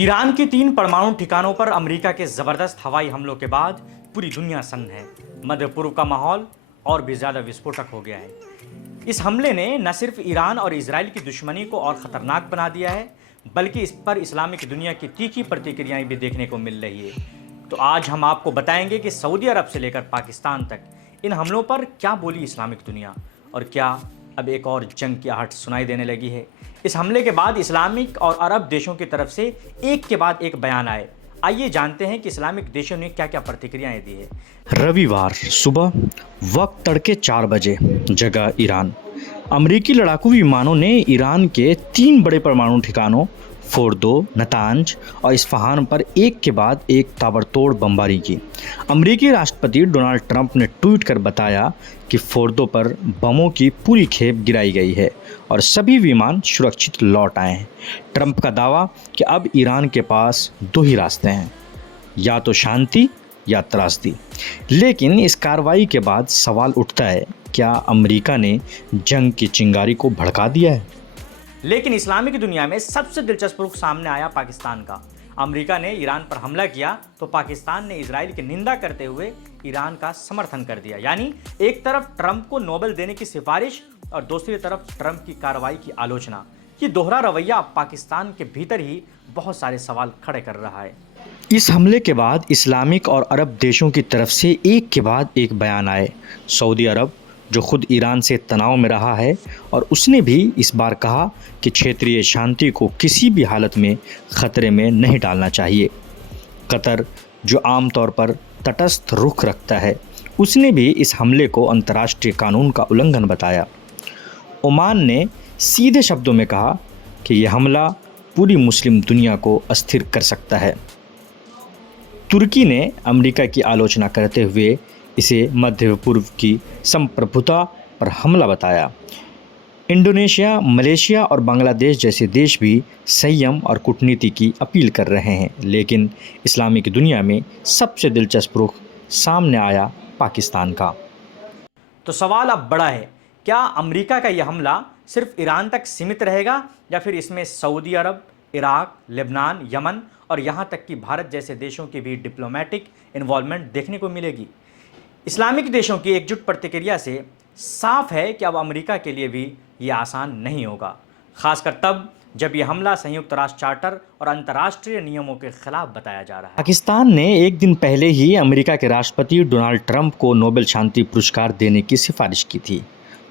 Iran के 3 परमाणु ठिकानों पर अमेरिका के जबरदस्त हवाई हमलों के बाद पूरी दुनिया सन्न है। मध्य पूर्व का माहौल और भी ज्यादा विस्फोटक हो गया है। इस हमले ने न सिर्फ ईरान और इजराइल की दुश्मनी को और खतरनाक बना दिया है, बल्कि इस पर इस्लामिक दुनिया की तीखी प्रतिक्रियाएं भी देखने को मिल रही है। तो आज हम आपको बताएंगे कि सऊदी अरब से लेकर पाकिस्तान तक इन हमलों पर क्या बोली इस्लामिक दुनिया, और क्या अब एक और जंग की आहट सुनाई देने लगी है। इस हमले के बाद इस्लामिक और अरब देशों की तरफ से एक के बाद एक बयान आए। आइए जानते हैं कि इस्लामिक देशों ने क्या क्या प्रतिक्रियाएं दी है। रविवार सुबह वक्त तड़के 4 बजे, जगह ईरान। अमेरिकी लड़ाकू विमानों ने ईरान के 3 बड़े परमाणु ठिकानों फोर्दो, नतांज और इस्फहान पर एक के बाद एक ताबड़तोड़ बमबारी की। अमेरिकी राष्ट्रपति डोनाल्ड ट्रंप ने ट्वीट कर बताया कि फोर्दो पर बमों की पूरी खेप गिराई गई है और सभी विमान सुरक्षित लौट आए हैं। ट्रंप का दावा कि अब ईरान के पास 2 ही रास्ते हैं, या तो शांति या त्रासदी। लेकिन इस कार्रवाई के बाद सवाल उठता है, क्या अमेरिका ने जंग की चिंगारी को भड़का दिया है? लेकिन इस्लामिक दुनिया में सबसे दिलचस्प रुख सामने आया पाकिस्तान का। अमेरिका ने ईरान पर हमला किया तो पाकिस्तान ने इजराइल की निंदा करते हुए ईरान का समर्थन कर दिया। यानी एक तरफ ट्रंप को नोबेल देने की सिफारिश और दूसरी तरफ ट्रंप की कार्रवाई की आलोचना। ये दोहरा रवैया पाकिस्तान के भीतर ही बहुत सारे सवाल खड़े कर रहा है। इस हमले के बाद इस्लामिक और अरब देशों की तरफ से एक के बाद एक बयान आए। सऊदी अरब, जो खुद ईरान से तनाव में रहा है, और उसने भी इस बार कहा कि क्षेत्रीय शांति को किसी भी हालत में खतरे में नहीं डालना चाहिए। कतर, जो आमतौर पर तटस्थ रुख रखता है, उसने भी इस हमले को अंतर्राष्ट्रीय कानून का उल्लंघन बताया। ओमान ने सीधे शब्दों में कहा कि यह हमला पूरी मुस्लिम दुनिया को अस्थिर कर सकता है। तुर्की ने अमेरिका की आलोचना करते हुए इसे मध्य पूर्व की संप्रभुता पर हमला बताया। इंडोनेशिया, मलेशिया और बांग्लादेश जैसे देश भी संयम और कूटनीति की अपील कर रहे हैं। लेकिन इस्लामिक दुनिया में सबसे दिलचस्प रुख सामने आया पाकिस्तान का। तो सवाल अब बड़ा है, क्या अमेरिका का यह हमला सिर्फ ईरान तक सीमित रहेगा या फिर इसमें सऊदी अरब, इराक, लेबनान, यमन और यहाँ तक कि भारत जैसे देशों की भी डिप्लोमेटिक इन्वॉल्वमेंट देखने को मिलेगी। इस्लामिक देशों की एकजुट प्रतिक्रिया से साफ है कि अब अमेरिका के लिए भी ये आसान नहीं होगा, खासकर तब जब यह हमला संयुक्त राष्ट्र चार्टर और अंतर्राष्ट्रीय नियमों के खिलाफ बताया जा रहा है। पाकिस्तान ने एक दिन पहले ही अमेरिका के राष्ट्रपति डोनाल्ड ट्रंप को नोबेल शांति पुरस्कार देने की सिफारिश की थी।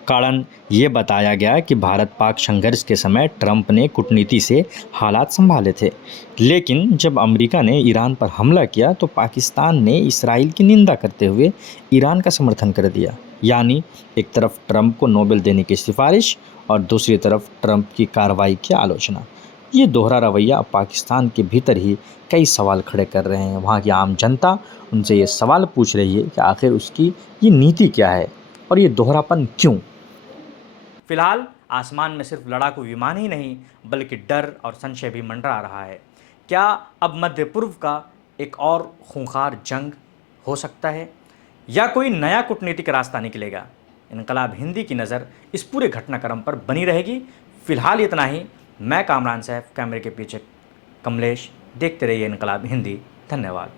कारण ये बताया गया कि भारत पाक संघर्ष के समय ट्रंप ने कूटनीति से हालात संभाले थे। लेकिन जब अमेरिका ने ईरान पर हमला किया तो पाकिस्तान ने इसराइल की निंदा करते हुए ईरान का समर्थन कर दिया। यानी एक तरफ ट्रंप को नोबेल देने की सिफारिश और दूसरी तरफ ट्रंप की कार्रवाई की आलोचना। ये दोहरा रवैया पाकिस्तान के भीतर ही कई सवाल खड़े कर रहे हैं। वहाँ की आम जनता उनसे ये सवाल पूछ रही है कि आखिर उसकी ये नीति क्या है और ये दोहरापन क्यों। फिलहाल आसमान में सिर्फ लड़ाकू विमान ही नहीं बल्कि डर और संशय भी मंडरा रहा है। क्या अब मध्य पूर्व का एक और खूंखार जंग हो सकता है या कोई नया कूटनीतिक रास्ता निकलेगा? इनकलाब हिंदी की नज़र इस पूरे घटनाक्रम पर बनी रहेगी। फिलहाल इतना ही। मैं कामरान सैफ, कैमरे के पीछे कमलेश। देखते रहिए इनकलाब हिंदी। धन्यवाद।